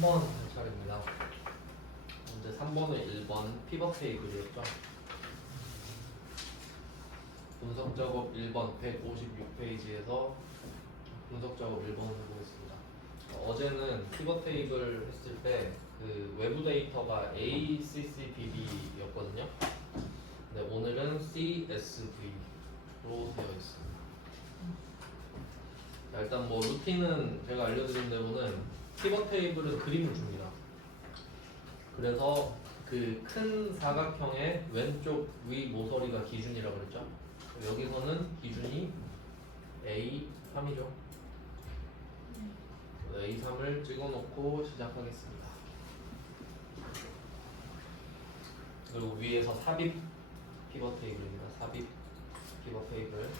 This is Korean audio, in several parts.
3번 할 차례입니다. 이제 3번은 1번 피벗 테이블이었죠. 분석 작업 1번 156페이지에서 분석 작업 1번을 보겠습니다. 어제는 피벗 테이블 했을 때 그 외부 데이터가 ACCDB였거든요. 근데 오늘은 CSV로 되어 있습니다. 자, 일단 뭐 루틴은 제가 알려드린 대로는 피벗 테이블은 그림을 줍니다. 그래서 그 큰 사각형의 왼쪽 위 모서리가 기준이라고 그랬죠. 여기서는 기준이 A3이죠. A3을 찍어놓고 시작하겠습니다. 그리고 위에서 삽입 피벗 테이블입니다. 삽입 피벗 테이블.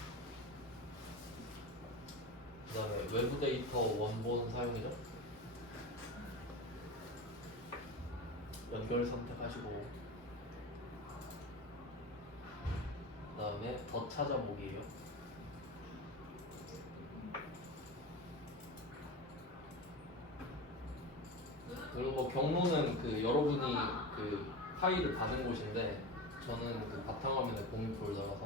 그 다음에 외부 데이터 원본 사용이죠. 연결 선택하시고 그 다음에 더 찾아보기예요. 그리고 뭐 경로는 그 여러분이 그 파일을 받은 곳인데 저는 그 바탕화면에 공유 폴더라서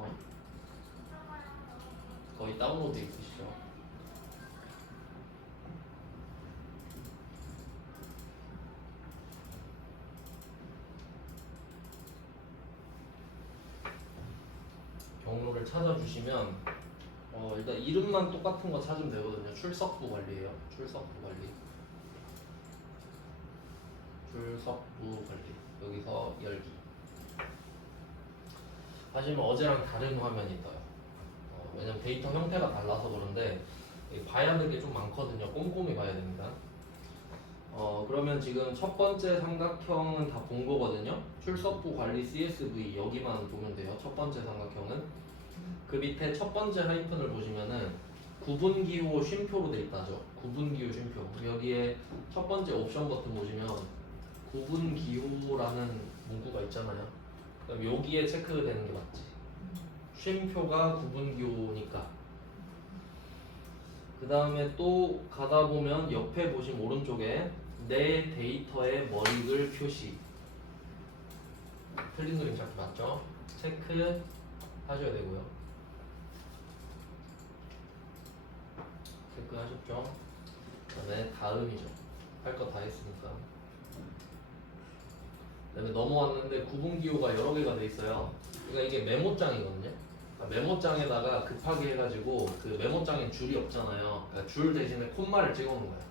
거의 다운로드 있으시죠. 경로를 찾아주시면 일단 이름만 똑같은 거 찾으면 되거든요. 출석부 관리예요. 출석부 관리. 출석부 관리. 여기서 열기. 하지만 어제랑 다른 화면이 떠요. 왜냐면 데이터 형태가 달라서 그런데 봐야 될 게 좀 많거든요. 꼼꼼히 봐야 됩니다. 그러면 지금 첫 번째 삼각형은 다 본 거거든요. 출석부 관리 CSV 여기만 보면 돼요. 첫 번째 삼각형은 그 밑에 첫 번째 하이픈을 보시면은 구분기호 쉼표로 돼 있다죠. 구분기호 쉼표. 여기에 첫 번째 옵션 버튼 보시면 구분기호라는 문구가 있잖아요. 그럼 여기에 체크되는 게 맞지. 쉼표가 구분기호니까. 그 다음에 또 가다 보면 옆에 보시면 오른쪽에 내 데이터의 머리글 표시. 틀린 그림 찾기 맞죠? 체크 하셔야 되고요. 체크 하셨죠? 그 다음에 다음이죠. 할 거 다 했으니까. 그 다음에 넘어왔는데 구분기호가 여러 개가 돼 있어요. 그러니까 이게 메모장이거든요. 메모장에다가 급하게 해가지고 그 메모장엔 줄이 없잖아요. 그러니까 줄 대신에 콤마를 찍어놓은 거예요.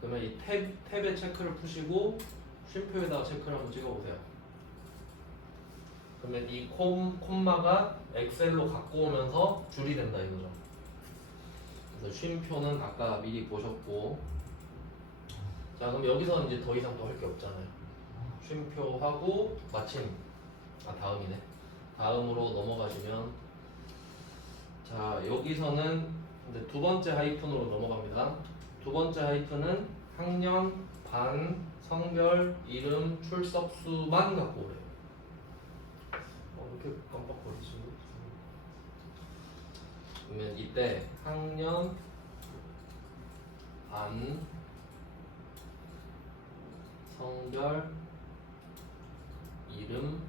그러면 이 탭에 체크를 푸시고 쉼표에다가 체크를 한번 찍어보세요. 그러면 이 콤마가 엑셀로 갖고 오면서 줄이 된다 이거죠. 그래서 쉼표는 아까 미리 보셨고, 자 그럼 여기서는 이제 더 이상 또 할 게 없잖아요. 쉼표하고 마침 다음이네. 다음으로 넘어가시면, 자 여기서는 이제 두 번째 하이픈으로 넘어갑니다. 두 번째 하이픈은 학년, 반, 성별, 이름, 출석수만 갖고 오래요. 이렇게 깜빡거리지? 그러면 이때 학년, 반, 성별, 이름,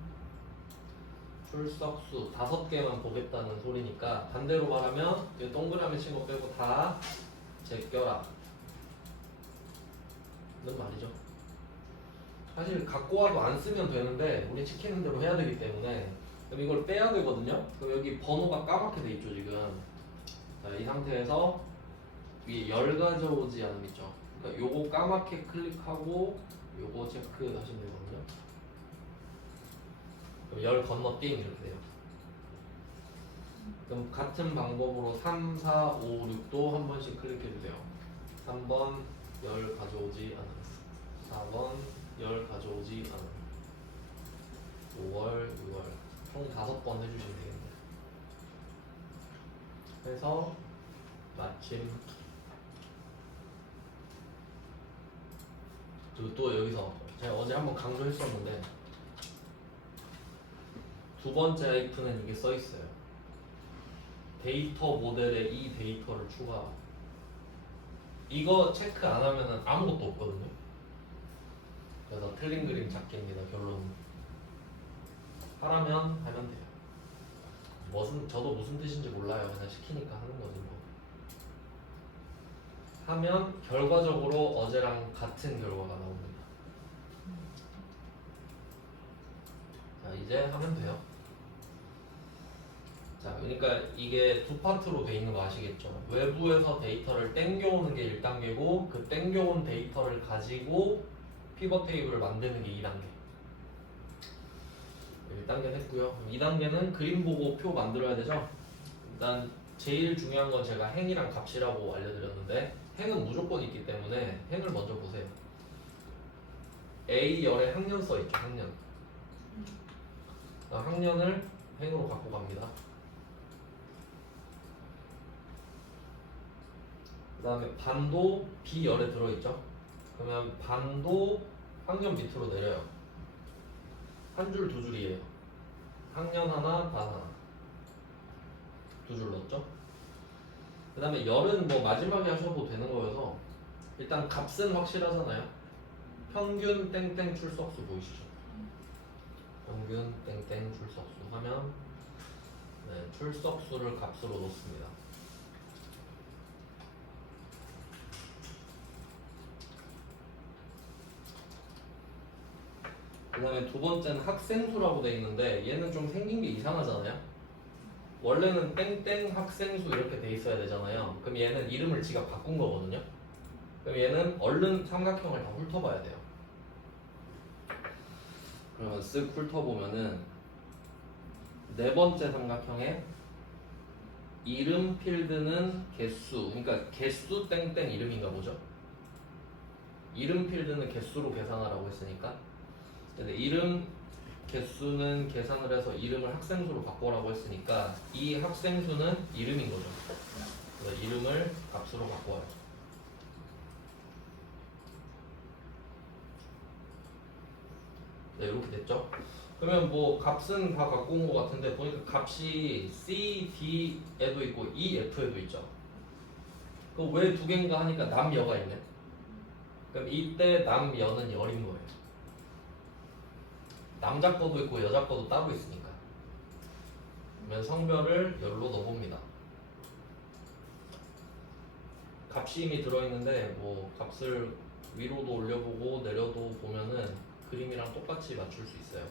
출석수 5개만 보겠다는 소리니까 반대로 말하면 이 동그라미 친 거 빼고 다 제껴라 는 말이죠. 사실 갖고 와도 안 쓰면 되는데 우리 시키는 대로 해야 되기 때문에 그럼 이걸 빼야 되거든요. 그럼 여기 번호가 까맣게 돼 있죠 지금. 자, 이 상태에서 위에 열 가져오지 않음 있죠. 그러니까 요거 까맣게 클릭하고 요거 체크 하시면 되거든요. 그럼 열 건너뛰기 이렇게 돼요. 그럼 같은 방법으로 3, 4, 5, 6도 한 번씩 클릭해주세요. 3번 열 가져오지 않음, 4번 열 가져오지 않음, 5월, 6월 총 5번 해주시면 되겠네요. 해서 마침 그리고 또 여기서 제가 어제 한번 강조했었는데 두 번째 하이픈은 이게 써 있어요. 데이터 모델에 이 데이터를 추가. 이거 체크 안 하면은 아무것도 없거든요. 그래서 틀린 그림 찾기입니다. 결론은 하라면 하면 돼요. 저도 무슨 뜻인지 몰라요. 그냥 시키니까 하는 거지 뭐. 하면 결과적으로 어제랑 같은 결과가 나옵니다. 자, 이제 하면 돼요. 자, 그러니까 이게 두 파트로 돼 있는 거 아시겠죠? 외부에서 데이터를 땡겨오는 게 1단계고 그 땡겨온 데이터를 가지고 피벗 테이블을 만드는 게 2단계. 1단계 했고요. 2단계는 그림 보고 표 만들어야 되죠? 일단 제일 중요한 건 제가 행이랑 값이라고 알려드렸는데 행은 무조건 있기 때문에 행을 먼저 보세요. A 열에 학년 써있죠. 학년. 학년을 행으로 갖고 갑니다. 그 다음에 반도 B 열에 들어있죠. 그러면 반도 학년 밑으로 내려요. 한 줄 두 줄이에요. 학년 하나, 반 하나. 두 줄 넣었죠. 그 다음에 열은 뭐 마지막에 하셔도 되는 거여서 일단 값은 확실하잖아요. 평균 땡땡 출석수 보이시죠? 평균 땡땡 출석수 하면 네, 출석수를 값으로 넣습니다. 그 다음에 두 번째는 학생수라고 돼 있는데 얘는 좀 생긴 게 이상하잖아요. 원래는 땡땡 학생수 이렇게 돼 있어야 되잖아요. 그럼 얘는 이름을 지가 바꾼 거거든요. 그럼 얘는 얼른 삼각형을 다 훑어봐야 돼요. 그러면 쓱 훑어보면은 네 번째 삼각형에 이름 필드는 개수, 그러니까 개수 땡땡 이름인가 보죠. 이름 필드는 개수로 계산하라고 했으니까. 근데 이름 개수는 계산을 해서 이름을 학생수로 바꾸라고 했으니까 이 학생수는 이름인 거죠. 그래서 이름을 값으로 바꿔요. 네, 이렇게 됐죠. 그러면 뭐 값은 다 갖고 온 것 같은데 보니까 값이 C, D에도 있고 E, F에도 있죠. 그 왜 두 개인가 하니까 남여가 있네. 그럼 이때 남여는 열인 거예요. 남자 거도 있고 여자 거도 따로 있으니까. 그러면 성별을 열로 넣어봅니다. 값이 이미 들어있는데 뭐 값을 위로도 올려보고 내려도 보면은 그림이랑 똑같이 맞출 수 있어요.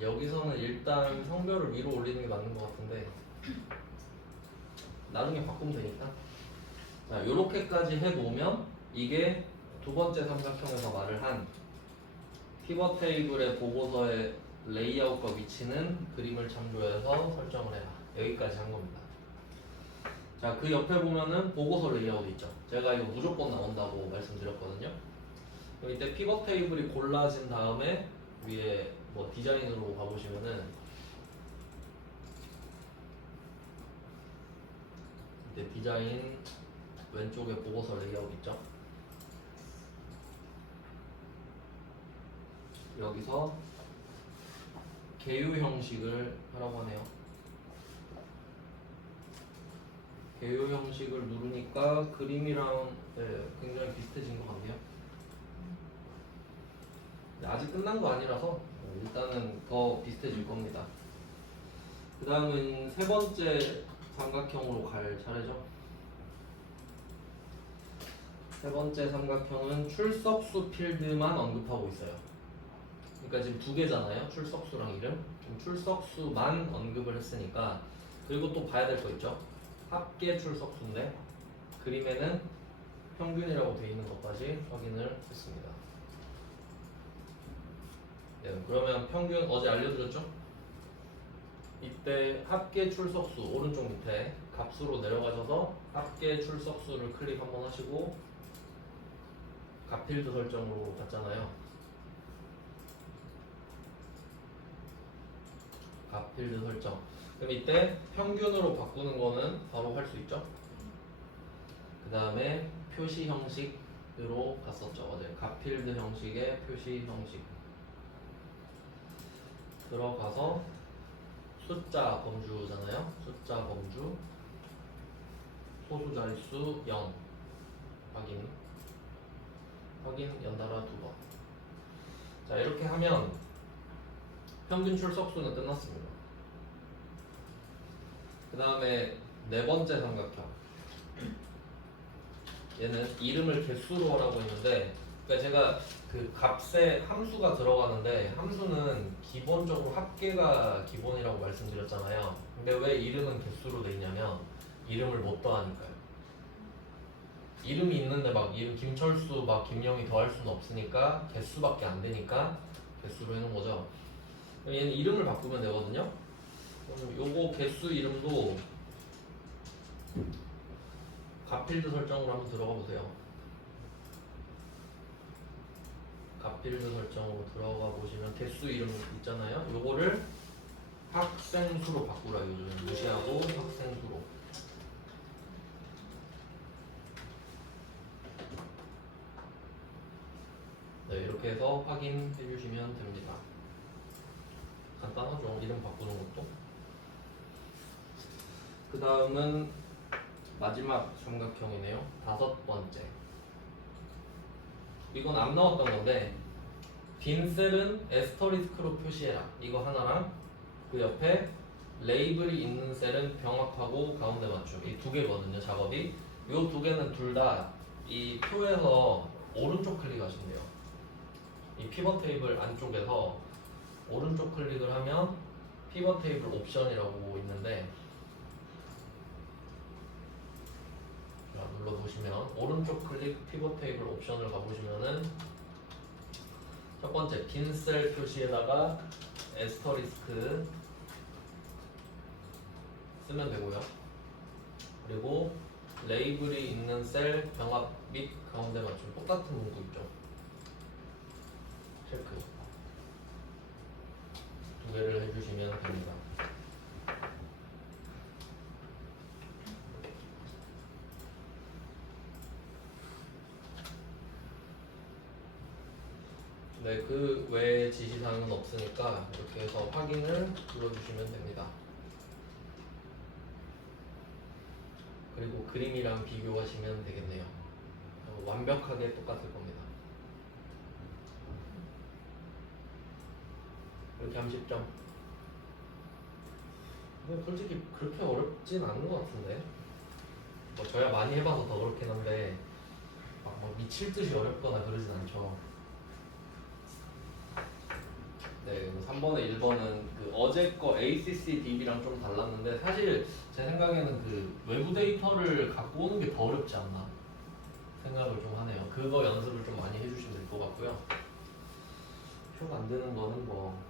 여기서는 일단 성별을 위로 올리는 게 맞는 것 같은데 나중에 바꾸면 되니까. 자, 요렇게까지 해놓으면 이게 두 번째 삼각형에서 말을 한 피벗 테이블의 보고서의 레이아웃과 위치는 그림을 참조해서 설정을 해라. 여기까지 한 겁니다. 자, 그 옆에 보면은 보고서 레이아웃 있죠. 제가 이거 무조건 나온다고 말씀드렸거든요. 그럼 이때 피벗 테이블이 골라진 다음에 위에 뭐 디자인으로 가보시면은 이때 디자인 왼쪽에 보고서 레이아웃 있죠. 여기서 개요 형식을 하라고 하네요. 개요 형식을 누르니까 그림이랑 네, 굉장히 비슷해진 것 같네요. 아직 끝난 거 아니라서 일단은 더 비슷해질 겁니다. 그 다음은 세 번째 삼각형으로 갈 차례죠. 세 번째 삼각형은 출석수 필드만 언급하고 있어요. 그러니까 지금 두 개잖아요. 출석수랑 이름. 그럼 출석수만 언급을 했으니까 그리고 또 봐야 될 거 있죠. 합계 출석수인데 그림에는 평균이라고 되어 있는 것까지 확인을 했습니다. 네, 그러면 평균 어제 알려드렸죠? 이때 합계 출석수 오른쪽 밑에 값으로 내려가셔서 합계 출석수를 클릭 한번 하시고 값필드 설정으로 갔잖아요. 값필드 설정. 그럼 이때 평균으로 바꾸는 거는 바로 할 수 있죠. 그 다음에 표시 형식으로 갔었죠. 어제 값필드 형식의 표시 형식 들어가서 숫자 범주잖아요. 숫자 범주 소수 자릿수 0 확인 연달아 2번. 자, 이렇게 하면 평균 출석수는 끝났습니다. 그 다음에 네 번째 삼각형, 얘는 이름을 개수로 하라고 했는데, 그러니까 제가 그 값에 함수가 들어가는데 함수는 기본적으로 합계가 기본이라고 말씀드렸잖아요. 근데 왜 이름은 개수로 돼 있냐면 이름을 못 더하니까요. 이름이 있는데 막 이름 김철수 막 김영희 더할 수는 없으니까 개수밖에 안 되니까 개수로 해놓은 거죠. 그럼 얘는 이름을 바꾸면 되거든요. 그럼 요거 개수 이름도 값필드 설정으로 한번 들어가 보세요. 값필드 설정으로 들어가 보시면 개수 이름 있잖아요. 요거를 학생수로 바꾸라. 요즘 무시하고 학생수로. 네, 이렇게 해서 확인해 주시면 됩니다. 간단하죠, 이름 바꾸는 것도. 그 다음은 마지막 삼각형이네요. 다섯 번째. 이건 안 나왔던 건데, 빈 셀은 에스터리스크로 표시해라. 이거 하나랑 그 옆에 레이블이 있는 셀은 병합하고 가운데 맞춤. 이 두 개거든요, 작업이. 이 두 개는 둘 다 이 표에서 오른쪽 클릭하시면 돼요. 이 피벗 테이블 안쪽에서 오른쪽 클릭을 하면 피벗 테이블 옵션이라고 있는데, 자, 눌러보시면 오른쪽 클릭 피벗 테이블 옵션을 가보시면은 첫 번째 빈 셀 표시에다가 에스터리스크 쓰면 되고요. 그리고 레이블이 있는 셀 병합 및 가운데 맞춤 똑같은 문구 있죠. 체크 두 개를 해주시면 됩니다. 네, 그 외에 지시사항은 없으니까 이렇게 해서 확인을 눌러주시면 됩니다. 그리고 그림이랑 비교하시면 되겠네요. 완벽하게 똑같을 겁니다. 이렇게 하면 쉽죠? 근데 솔직히 그렇게 어렵진 않은 것 같은데, 뭐 저야 많이 해봐서 더 그렇긴 한데 막 뭐 미칠 듯이 어렵거나 그러진 않죠. 네, 3번에 1번은 그 어제 거 ACC DB랑 좀 달랐는데, 사실 제 생각에는 그 외부 데이터를 갖고 오는 게 더 어렵지 않나 생각을 좀 하네요. 그거 연습을 좀 많이 해주시면 될 것 같고요. 표가 안 되는 거는 뭐,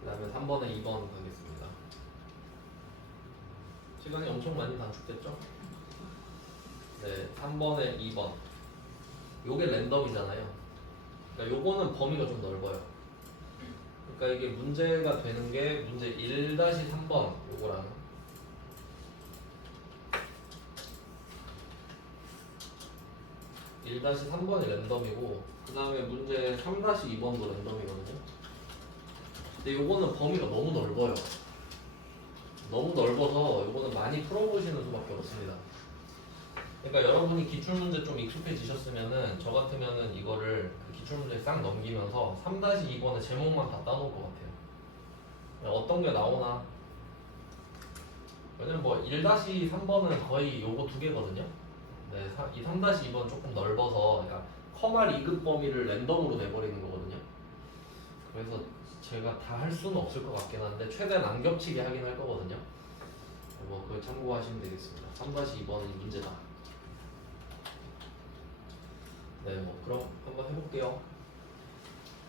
그 다음에 3번에 2번 가겠습니다. 시간이 엄청 많이 단축됐죠? 네, 3번에 2번. 요게 랜덤이잖아요. 그러니까 요거는 범위가 좀 넓어요. 그러니까 이게 문제가 되는 게 문제 1-3번 요거랑 1-3번이 랜덤이고, 그 다음에 문제 3-2번도 랜덤이거든요. 근데 요거는 범위가 너무 넓어요. 너무 넓어서 요거는 많이 풀어보시는 수밖에 없습니다. 그러니까 여러분이 기출문제 좀 익숙해지셨으면은, 저 같으면은 이거를 그 기출문제 싹 넘기면서 3-2번의 제목만 다 따놓을 것 같아요. 어떤 게 나오나. 왜냐면 뭐 1-3번은 거의 요거 두 개거든요. 네, 이 3-2번 조금 넓어서, 그러니까 커말 2급 범위를 랜덤으로 내버리는 거거든요. 그래서 제가 다 할 수는 없을 것 같긴 한데 최대한 안 겹치게 하긴 할 거거든요. 뭐 그걸 참고하시면 되겠습니다. 3-2번이 문제다. 네, 뭐 그럼 한번 해볼게요.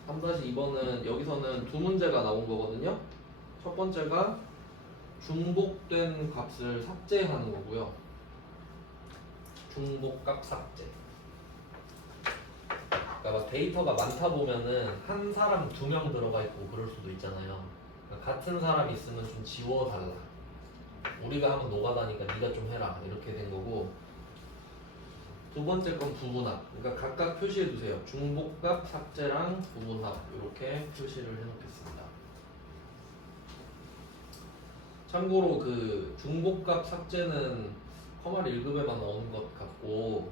3-2번은 여기서는 두 문제가 나온 거거든요. 첫 번째가 중복된 값을 삭제하는 거고요. 중복값 삭제. 그러니까 막 데이터가 많다 보면은 한 사람 2명 들어가 있고 그럴 수도 있잖아요. 그러니까 같은 사람 있으면 좀 지워달라. 우리가 한번 노가다니까 네가 좀 해라. 이렇게 된 거고. 두 번째 건 부분합. 그러니까 각각 표시해 두세요. 중복값 삭제랑 부분합 이렇게 표시를 해놓겠습니다. 참고로 그 중복값 삭제는 커말 1급에만 나오는 것 같고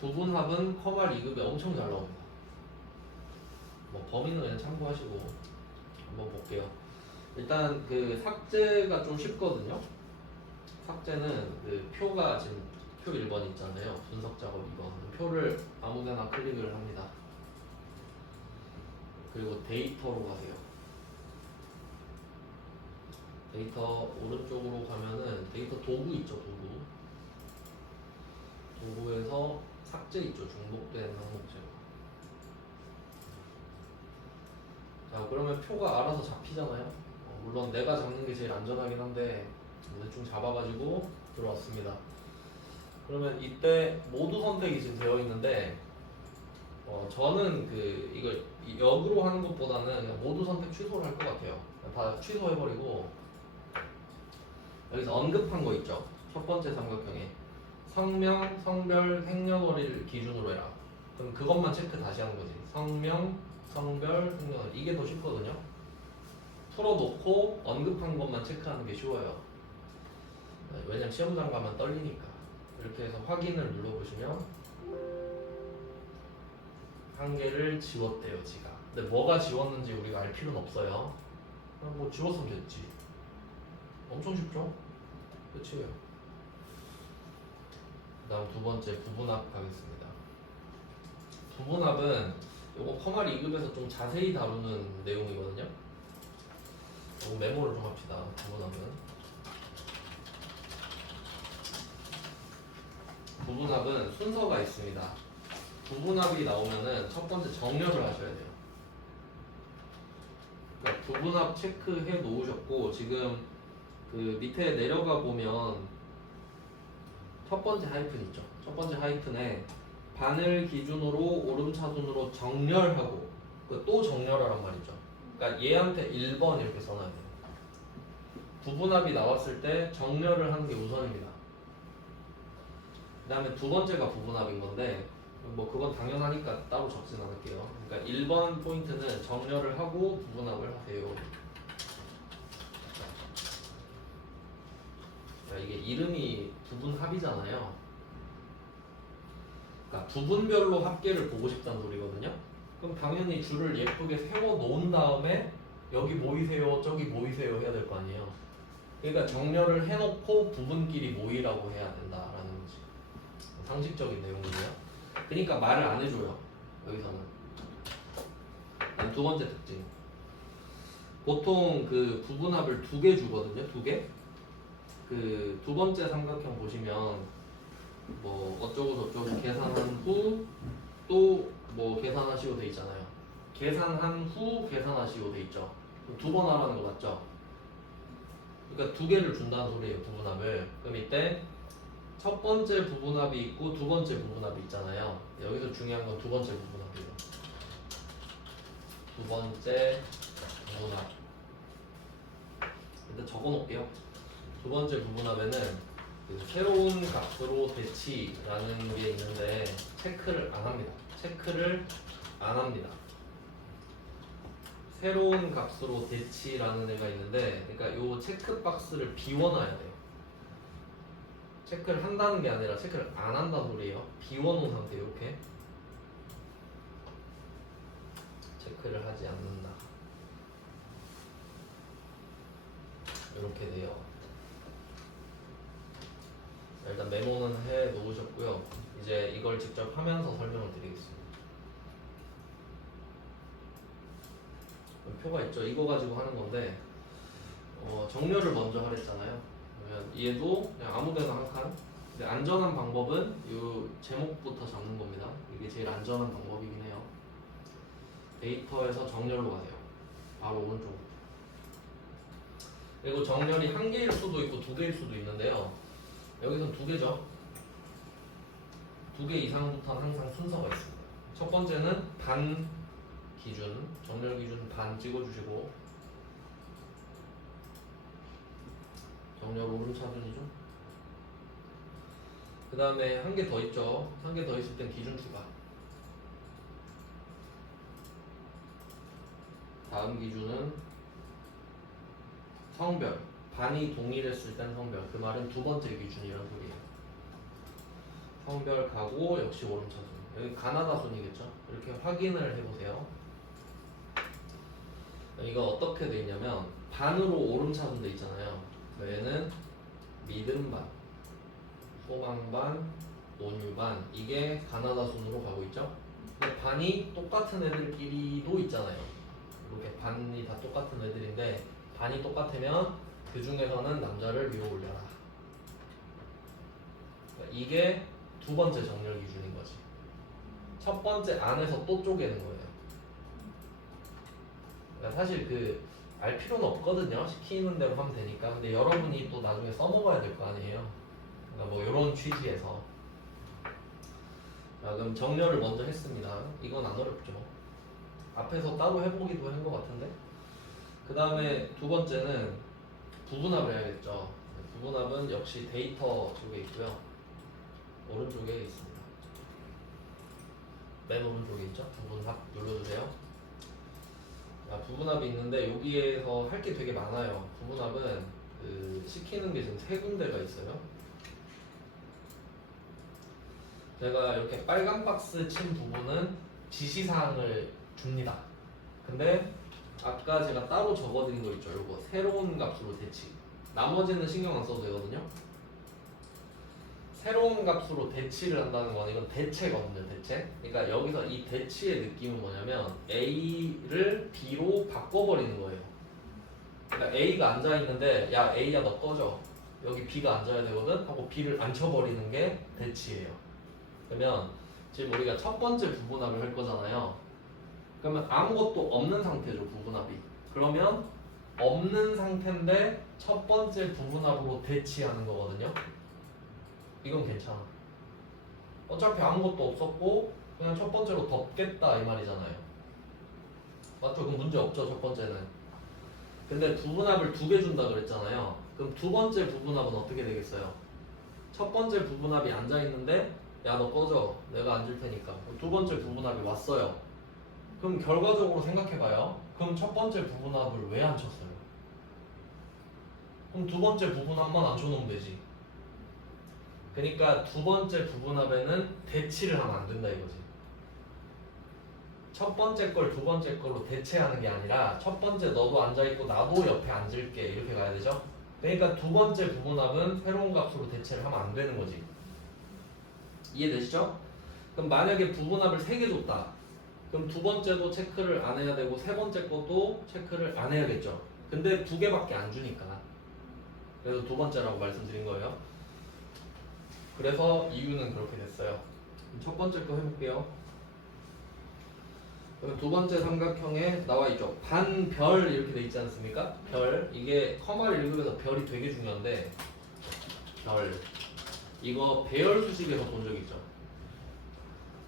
부분합은 커말 2급에 엄청 잘 나옵니다. 뭐 범위는 그냥 참고하시고 한번 볼게요. 일단 그 삭제가 좀 쉽거든요. 삭제는 그 표가 지금 표 1번 있잖아요. 분석 작업 2번. 표를 아무데나 클릭을 합니다. 그리고 데이터로 가세요. 데이터 오른쪽으로 가면은 데이터 도구 있죠, 도구. 도구에서 삭제 있죠, 중복된 항목 제거. 자, 그러면 표가 알아서 잡히잖아요. 물론 내가 잡는 게 제일 안전하긴 한데 대충 잡아가지고 들어왔습니다. 그러면 이때 모두 선택이 지금 되어 있는데 저는 그 이걸 역으로 하는 것보다는 그냥 모두 선택 취소를 할 것 같아요. 다 취소해버리고 여기서 언급한 거 있죠. 첫 번째 삼각형에 성명, 성별, 생년월일 기준으로 해라. 그럼 그것만 체크 다시 하는 거지. 성명, 성별, 생년월일 이게 더 쉽거든요. 풀어놓고 언급한 것만 체크하는 게 쉬워요. 왜냐면 시험장 가면 떨리니까. 이렇게 해서 확인을 눌러보시면 한 개를 지웠대요, 지가. 근데 뭐가 지웠는지 우리가 알 필요는 없어요. 그냥 뭐 지웠으면 됐지. 엄청 쉽죠? 끝이에요. 그 다음 두 번째 부분합 가겠습니다. 부분합은 요거 커말 2급에서 좀 자세히 다루는 내용이거든요. 요거 메모를 좀 합시다. 부분합은 순서가 있습니다. 부분합이 나오면은 첫 번째 정렬을 하셔야 돼요. 그러니까 부분합 체크해 놓으셨고 지금 그 밑에 내려가 보면 첫 번째 하이픈 있죠. 첫 번째 하이픈에 반을 기준으로 오름차순으로 정렬하고 또 정렬하란 말이죠. 그러니까 얘한테 1번 이렇게 써놔야 돼요. 부분합이 나왔을 때 정렬을 하는 게 우선입니다. 그 다음에 두 번째가 부분합인 건데 뭐 그건 당연하니까 따로 적진 않을게요. 그러니까 1번 포인트는 정렬을 하고 부분합을 하세요. 그러니까 이게 이름이 부분합이잖아요. 그러니까 부분별로 합계를 보고 싶다는 소리거든요. 그럼 당연히 줄을 예쁘게 세워 놓은 다음에 여기 모이세요, 저기 모이세요 해야 될 거 아니에요. 그러니까 정렬을 해놓고 부분끼리 모이라고 해야 된다라는 거지. 상식적인 내용이고요. 그러니까 말을 안 해줘요. 여기서는. 두 번째 특징. 보통 그 부분합을 2개 주거든요. 2개. 그 두 번째 삼각형 보시면 뭐 어쩌고 저쩌고 계산한 후 또 뭐 계산하시오 돼 있잖아요. 계산한 후 계산하시오 돼 있죠. 2번 하라는 거 맞죠? 그러니까 2개를 준다는 소리예요. 부분합을. 그럼 이때 첫 번째 부분합이 있고 두 번째 부분합이 있잖아요. 여기서 중요한 건 두 번째 부분합이에요. 두 번째 부분합. 일단 적어 놓을게요. 두 번째 부분합에는 그 새로운 값으로 대치라는 게 있는데 체크를 안 합니다. 체크를 안 합니다. 새로운 값으로 대치라는 애가 있는데 그러니까 요 체크 박스를 비워놔야 돼요. 체크를 한다는 게 아니라 체크를 안 한다는 소리예요. 비워놓은 상태 이렇게 체크를 하지 않는다. 이렇게 돼요. 일단 메모는 해 놓으셨고요. 이제 이걸 직접 하면서 설명을 드리겠습니다. 표가 있죠. 이거 가지고 하는 건데 정렬을 먼저 하랬잖아요. 그러면 얘도 그냥 아무데나 한 칸. 근데 안전한 방법은 이 제목부터 잡는 겁니다. 이게 제일 안전한 방법이긴 해요. 데이터에서 정렬로 가세요. 바로 오른쪽으로. 그리고 정렬이 1개일 수도 있고 2개일 수도 있는데요. 여기선 2개죠. 2개 이상부터는 항상 순서가 있습니다. 첫 번째는 반 기준, 정렬 기준 반 찍어주시고 정렬 오름차순이죠. 그 다음에 1개 더 있죠. 1개 더 있을 땐 기준 추가. 다음 기준은 성별 반이 동일했을 땐 성별. 그 말은 두 번째 기준이란 소리예요. 성별 가고 역시 오름차순. 여기 가나다순이겠죠. 이렇게 확인을 해보세요. 이거 어떻게 돼 있냐면 반으로 오름차순 돼 있잖아요. 얘는 믿음반, 소망반, 온유반, 이게 가나다순으로 가고 있죠. 근데 반이 똑같은 애들끼리도 있잖아요. 이렇게 반이 다 똑같은 애들인데 반이 똑같으면 그 중에서는 남자를 위로 올려라. 그러니까 이게 두 번째 정렬 기준인 거지. 첫 번째 안에서 또 쪼개는 거예요. 그러니까 사실 알 필요는 없거든요. 시키는 대로 하면 되니까. 근데 여러분이 또 나중에 써먹어야 될 거 아니에요. 그러니까 뭐 이런 취지에서. 자, 그럼 정렬을 먼저 했습니다. 이건 안 어렵죠. 앞에서 따로 해보기도 한 것 같은데. 그 다음에 두 번째는 부분합을 해야겠죠. 부분합은 역시 데이터 쪽에 있고요. 오른쪽에 있습니다. 맨 오른쪽에 있죠. 부분합 눌러주세요. 자, 부분합이 있는데 여기에서 할 게 되게 많아요. 부분합은 시키는 게 지금 세 군데가 있어요. 제가 이렇게 빨간 박스 친 부분은 지시사항을 줍니다. 근데 아까 제가 따로 적어드린 거 있죠. 요거 새로운 값으로 대치. 나머지는 신경 안 써도 되거든요. 새로운 값으로 대치를 한다는 건 이건 대체거든요. 대체. 그러니까 여기서 이 대치의 느낌은 뭐냐면 A를 B로 바꿔버리는 거예요. 그러니까 A가 앉아있는데 야 A야 너 꺼져. 여기 B가 앉아야 되거든 하고 B를 앉혀버리는 게 대치예요. 그러면 지금 우리가 첫 번째 부분합을 할 거잖아요. 그러면 아무것도 없는 상태죠. 부분합이. 그러면 없는 상태인데 첫 번째 부분합으로 대치하는 거거든요. 이건 괜찮아. 어차피 아무것도 없었고 그냥 첫 번째로 덮겠다 이 말이잖아요. 맞죠? 그럼 문제 없죠. 첫 번째는. 근데 부분합을 두 개 준다 그랬잖아요. 그럼 두 번째 부분합은 어떻게 되겠어요? 첫 번째 부분합이 앉아있는데 야 너 꺼져. 내가 앉을 테니까. 두 번째 부분합이 왔어요. 그럼 결과적으로 생각해봐요. 그럼 첫 번째 부분합을 왜 앉혔어요? 그럼 두 번째 부분합만 앉혀놓으면 되지. 그러니까 두 번째 부분합에는 대치를 하면 안 된다 이거지. 첫 번째 걸 두 번째 걸로 대체하는 게 아니라 첫 번째 너도 앉아있고 나도 옆에 앉을게 이렇게 가야 되죠. 그러니까 두 번째 부분합은 새로운 값으로 대체를 하면 안 되는 거지. 이해되시죠? 그럼 만약에 부분합을 3개 줬다. 그럼 두 번째도 체크를 안 해야 되고 세 번째 것도 체크를 안 해야겠죠. 근데 2개밖에 안 주니까. 그래서 두 번째라고 말씀드린 거예요. 그래서 이유는 그렇게 됐어요. 그럼 첫 번째 거 해볼게요. 그럼 두 번째 삼각형에 나와 있죠. 반별 이렇게 돼 있지 않습니까? 별. 이게 커마를 읽으면서 별이 되게 중요한데 별. 이거 배열 수식에서 본 적 있죠?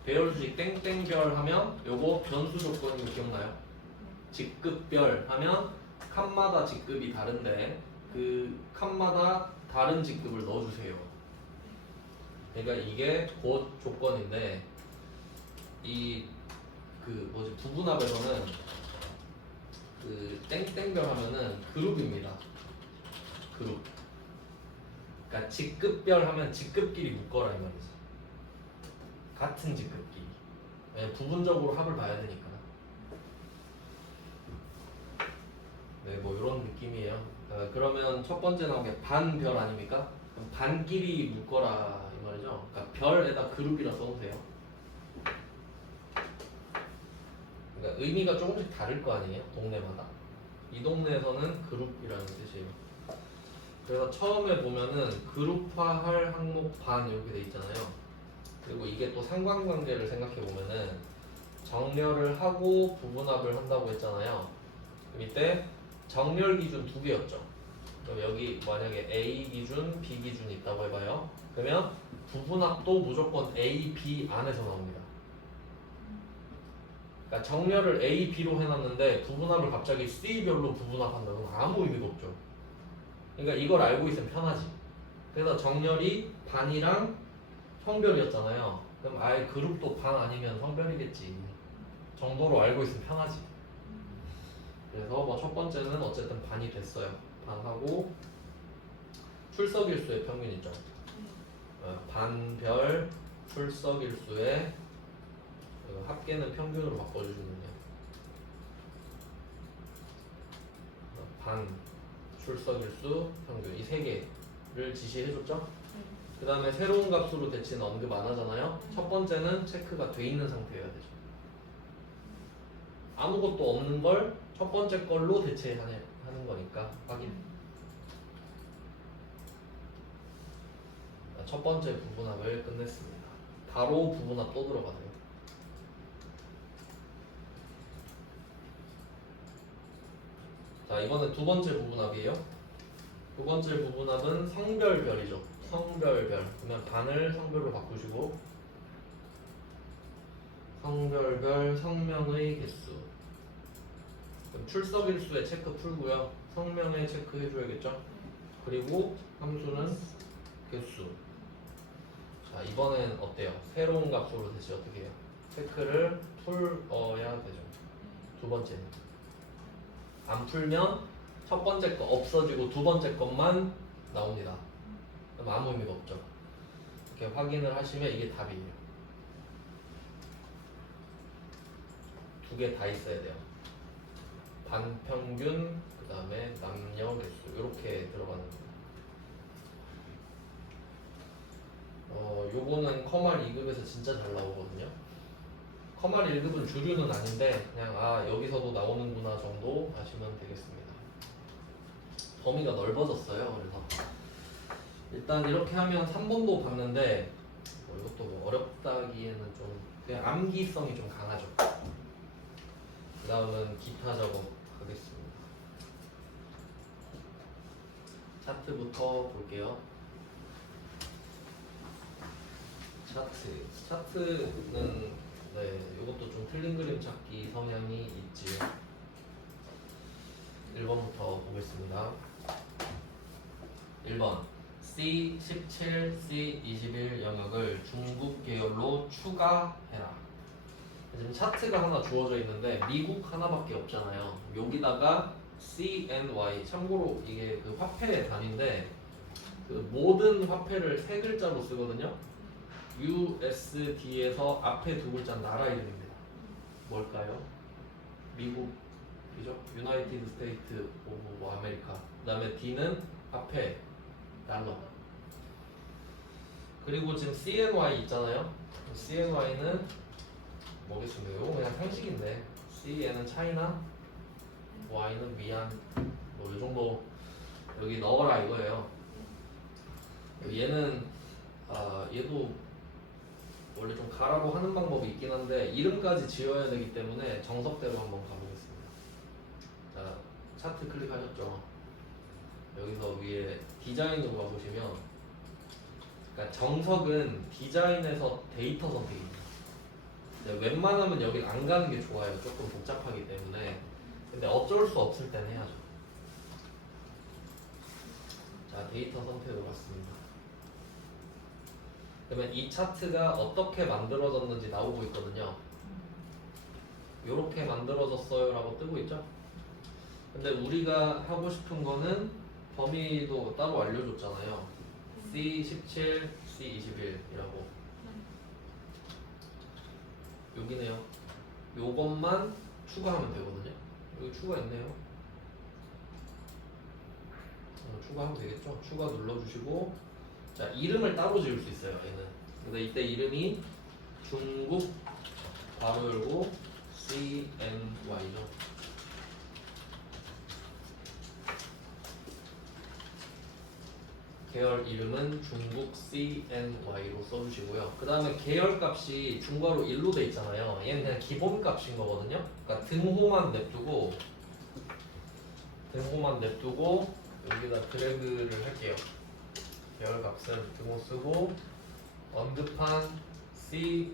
배열 수식 땡땡별 하면 요거 변수 조건이 기억나요? 직급별 하면 칸마다 직급이 다른데 그 칸마다 다른 직급을 넣어주세요. 그러니까 이게 그 조건인데 이 부분합에서는 땡땡별 하면은 그룹입니다. 그룹. 그러니까 직급별 하면 직급끼리 묶어라 이 말이지. 같은 직급끼리. 네, 부분적으로 합을 봐야 되니까. 네, 뭐 이런 느낌이에요. 그러면 첫 번째 나온 게 반별 아닙니까? 그럼 반끼리 묶어라 이 말이죠. 그러니까 별에다 그룹이라 써놓으세요. 그러니까 의미가 조금씩 다를 거 아니에요? 동네마다. 이 동네에서는 그룹이라는 뜻이에요. 그래서 처음에 보면은 그룹화할 항목 반 이렇게 돼 있잖아요. 그리고 이게 또 상관관계를 생각해 보면은 정렬을 하고 부분합을 한다고 했잖아요. 그럼 이때 정렬 기준 2개였죠. 그럼 여기 만약에 A 기준, B 기준이 있다고 해봐요. 그러면 부분합도 무조건 A, B 안에서 나옵니다. 그러니까 정렬을 A, B로 해놨는데 부분합을 갑자기 C별로 부분합한다는 건 아무 의미가 없죠. 그러니까 이걸 알고 있으면 편하지. 그래서 정렬이 반이랑 성별이었잖아요. 그럼 아예 그룹도 반 아니면 성별이겠지 정도로 알고 있으면 편하지. 그래서 뭐 첫 번째는 어쨌든 반이 됐어요. 반하고 출석일수의 평균 있죠. 반별 출석일수의 합계는 평균으로 바꿔주시면 돼요. 반 출석일수 평균 이 세 개를 지시해줬죠. 그 다음에 새로운 값으로 대치는 언급 안 하잖아요. 첫 번째는 체크가 돼 있는 상태여야 되죠. 아무것도 없는 걸 첫 번째 걸로 대체하는 거니까 확인. 첫 번째 부분합을 끝냈습니다. 바로 부분합 또 들어가세요. 자, 이번엔 두 번째 부분합이에요. 두 번째 부분합은 성별별이죠. 성별별. 그러면 반을 성별로 바꾸시고 성별별 성명의 개수. 그럼 출석일수의 체크 풀고요. 성명의 체크 해줘야겠죠. 그리고 함수는 개수. 자, 이번엔 어때요? 새로운 값으로 대체 어떻게 해요? 체크를 풀어야 되죠. 두 번째는 안 풀면 첫 번째 거 없어지고 두 번째 것만 나옵니다. 그럼 아무 의미가 없죠. 이렇게 확인을 하시면 이게 답이에요. 두 개 다 있어야 돼요. 반평균, 그 다음에 남녀 개수 이렇게 들어가는 거예요. 요거는 커말 2급에서 진짜 잘 나오거든요. 커말 1급은 주류는 아닌데 그냥 여기서도 나오는구나 정도 아시면 되겠습니다. 범위가 넓어졌어요. 그래서 일단 이렇게 하면 3번도 봤는데 이것도 뭐 어렵다기에는 좀 그냥 암기성이 좀 강하죠. 그 다음은 기타 작업 하겠습니다. 차트부터 볼게요. 차트는 이것도 좀 틀린 그림 찾기 성향이 있지요. 1번부터 보겠습니다. 1번 C17, C21 영역을 중국 계열로 추가해라. 지금 차트가 하나 주어져 있는데 미국 하나밖에 없잖아요. 여기다가 CNY, 참고로 이게 그 화폐의 단위인데 그 모든 화폐를 세 글자로 쓰거든요. USD에서 앞에 두 글자는 나라 이름입니다. 뭘까요? 미국이죠. 유나이티드 스테이트 오브 아메리카. 그 다음에 D는 화폐, 달러. 그리고 지금 CNY 있잖아요. CNY는 뭐겠습니까? 이거 그냥 상식인데 C에는 차이나, Y는 위안, 뭐 이 정도 여기 넣어라 이거예요. 얘는 얘도 원래 좀 가라고 하는 방법이 있긴 한데 이름까지 지어야 되기 때문에 정석대로 한번 가보겠습니다. 자, 차트 클릭하셨죠? 여기서 위에 디자인 좀 가보시면, 그러니까 정석은 디자인에서 데이터 선택입니다. 웬만하면 여기 안 가는 게 좋아요. 조금 복잡하기 때문에. 근데 어쩔 수 없을 땐 해야죠. 자, 데이터 선택으로 갔습니다. 그러면 이 차트가 어떻게 만들어졌는지 나오고 있거든요. 이렇게 만들어졌어요 라고 뜨고 있죠. 근데 우리가 하고 싶은 거는 범위도 따로 알려줬잖아요. C17, C21이라고. 여기네요. 요것만 추가하면 되거든요. 여기 추가 있네요. 추가하면 되겠죠. 추가 눌러주시고, 자, 이름을 따로 지을 수 있어요. 얘는. 근데 이때 이름이 중국 괄호 열고 CNY죠. 계열 이름은 중국 CNY로 써주시고요. 그 다음에 계열 값이 중괄호 1로 돼 있잖아요. 얘는 그냥 기본 값인 거거든요. 그러니까 등호만 냅두고 여기다 드래그를 할게요. 계열 값은 등호 쓰고 언급한 C17,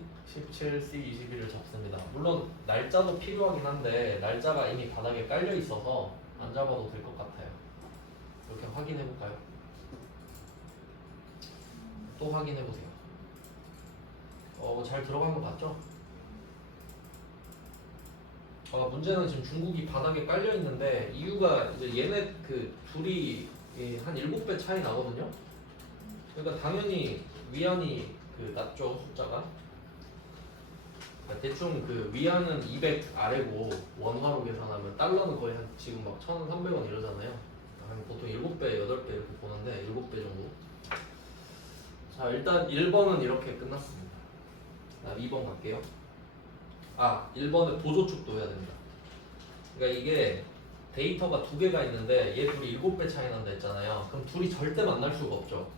C21을 잡습니다. 물론 날짜도 필요하긴 한데 날짜가 이미 바닥에 깔려 있어서 안 잡아도 될 것 같아요. 이렇게 확인해 볼까요? 또 확인해 보세요. 잘 들어간 거 맞죠? 문제는 지금 중국이 바닥에 깔려 있는데 이유가 이제 얘네 그 둘이 이게 한 7배 차이 나거든요. 그러니까 당연히 위안이 그 낮죠, 숫자가. 그러니까 대충 그 위안은 200 아래고 원화로 계산하면 달러는 거의 한 지금 막 1,300원 이러잖아요. 한 보통 7배, 8배 이렇게 보는데 7배 정도. 자, 일단 1번은 이렇게 끝났습니다. 다음 2번 갈게요. 1번은 보조축도 해야 됩니다. 그러니까 이게 데이터가 두 개가 있는데 얘 둘이 7배 차이 난다 했잖아요. 그럼 둘이 절대 만날 수가 없죠.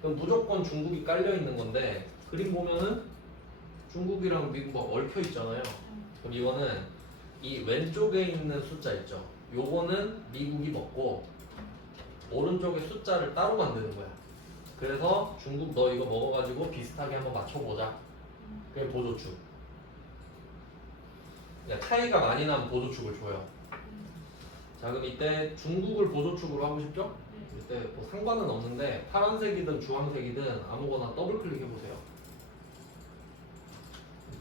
그럼 무조건 중국이 깔려 있는 건데 그림 보면은 중국이랑 미국과 얽혀 있잖아요. 그럼 이거는 이 왼쪽에 있는 숫자 있죠. 요거는 미국이 먹고 오른쪽에 숫자를 따로 만드는 거야. 그래서 중국 너 이거 먹어가지고 비슷하게 한번 맞춰보자. 그게 보조축. 그러니까 차이가 많이 나면 보조축을 줘요. 자, 그럼 이때 중국을 보조축으로 하고 싶죠? 이때 뭐 상관은 없는데 파란색이든 주황색이든 아무거나 더블 클릭해보세요.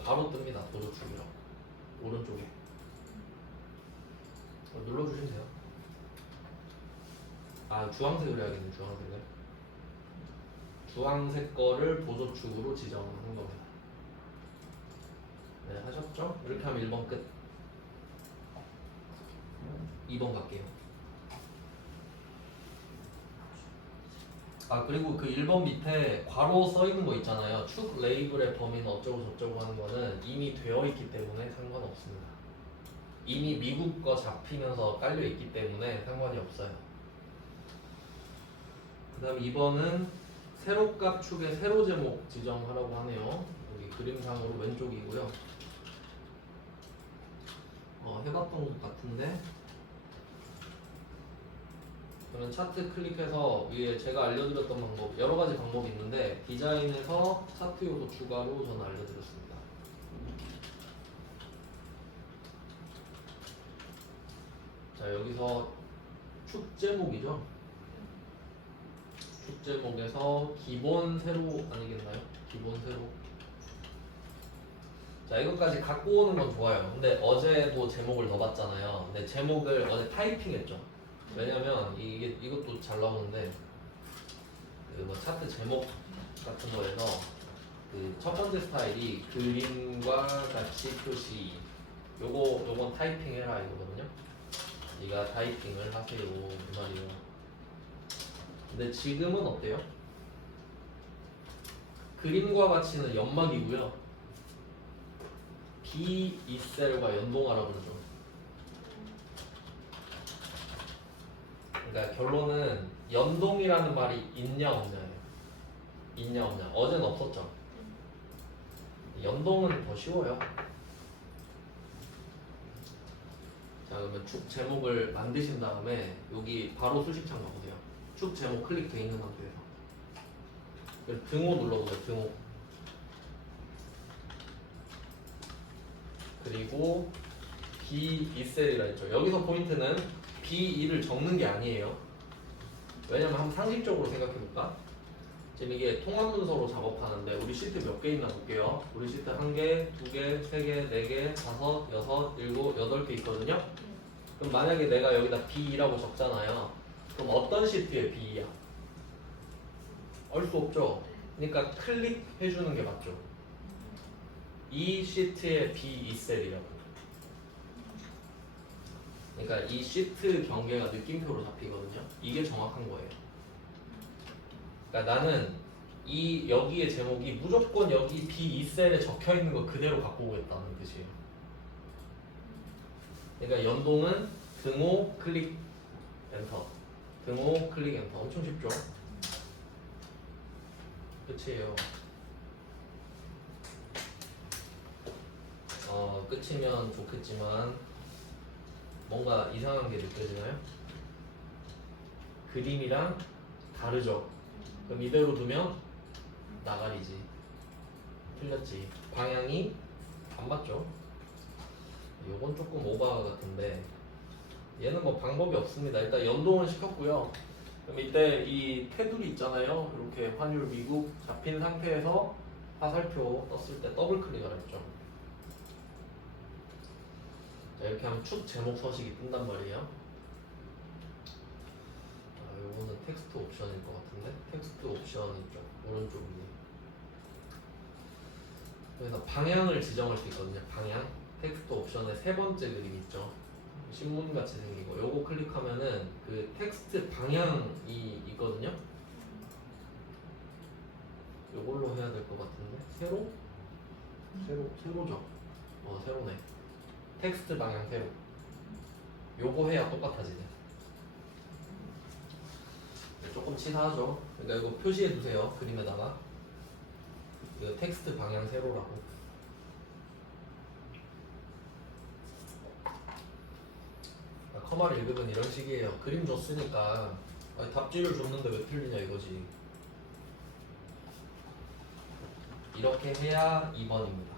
바로 뜹니다. 보조축이랑 오른쪽에 눌러주시면 돼요. 주황색으로 해야겠네. 주황색을 주황색 거를 보조축으로 지정하는 겁니다. 네, 하셨죠? 이렇게 하면 1번 끝. 2번 갈게요. 그리고 그 1번 밑에 괄호 써 있는 거 있잖아요. 축 레이블의 범위는 어쩌고 저쩌고 하는 거는 이미 되어 있기 때문에 상관없습니다. 이미 미국 거 잡히면서 깔려 있기 때문에 상관이 없어요. 그 다음 2번은 세로값 축의 세로 제목 지정하라고 하네요. 여기 그림상으로 왼쪽이고요. 해봤던 것 같은데. 그러면 차트 클릭해서 위에 제가 알려드렸던 방법, 여러 가지 방법이 있는데 디자인에서 차트 요소 추가로 저는 알려드렸습니다. 자, 여기서 축 제목이죠. 축 제목에서 기본 세로 아니겠나요? 기본 세로. 자, 이것까지 갖고 오는 건 좋아요. 근데 어제도 제목을 넣어봤잖아요. 근데 제목을 어제 타이핑했죠. 왜냐면 이것도 잘 나오는데 그 뭐 차트 제목 같은 거에서 그 첫 번째 스타일이 그림과 같이 표시. 요건 타이핑 해라 이거거든요. 네가 타이핑을 하세요 이 말이에요. 근데 지금은 어때요? 그림과 같이는 연막이고요. B, E 셀과 연동하라고 그러죠. 그러니까 결론은 연동이라는 말이 있냐 없냐예요. 있냐 없냐. 어제는 없었죠. 연동은 더 쉬워요. 자, 그러면 축 제목을 만드신 다음에 여기 바로 수식창 넣으세요. 축 제목 클릭돼 있는 상태에서 등호 눌러보세요. 등호. 그리고 B, E 셀이라 했죠. 여기서 포인트는 B, E를 적는 게 아니에요. 왜냐면 한번 상식적으로 생각해볼까? 지금 이게 통합 문서로 작업하는데 우리 시트 몇 개 있나 볼게요. 우리 시트 1개, 2개, 3개, 4개, 5, 6, 7, 8개 있거든요. 그럼 만약에 내가 여기다 B2라고 적잖아요. 그럼 어떤 시트의 B2야? 알 수 없죠. 그러니까 클릭해주는 게 맞죠. 이 시트의 B2 셀이라고. 그러니까 이 시트 경계가 느낌표로 잡히거든요. 이게 정확한 거예요. 그러니까 나는 여기의 제목이 무조건 여기 B2 셀에 적혀 있는 거 그대로 갖고 오겠다는 뜻이에요. 그러니까 연동은 등호 클릭 엔터, 등호 클릭 엔터. 엄청 쉽죠? 끝이에요. 끝이면 좋겠지만 뭔가 이상한 게 느껴지나요? 그림이랑 다르죠? 그럼 이대로 두면 나가리지. 틀렸지. 방향이 안 맞죠? 요건 조금 오바 같은데 얘는 뭐 방법이 없습니다. 일단 연동을 시켰고요. 그럼 이때 이 테두리 있잖아요. 이렇게 환율 미국 잡힌 상태에서 화살표 떴을 때 더블 클릭을 했죠. 자, 이렇게 하면 축 제목 서식이 뜬단 말이에요. 요거는 텍스트 옵션일 것 같은데 텍스트 옵션 있죠 오른쪽 위에. 그래서 방향을 지정할 수 있거든요. 방향 텍스트 옵션의 세 번째 그림 있죠. 신문같이 생기고 요거 클릭하면은 그 텍스트 방향이 있거든요. 요걸로 해야 될 것 같은데 세로죠. 세로네. 텍스트 방향 세로. 요거 해야 똑같아지네. 조금 치사하죠. 그러니까 이거 표시해 두세요. 그림에다가 이거 텍스트 방향 세로라고. 커마를 읽으면 이런 식이에요. 그림 줬으니까 아니, 답지를 줬는데 왜 틀리냐 이거지. 이렇게 해야 2번입니다.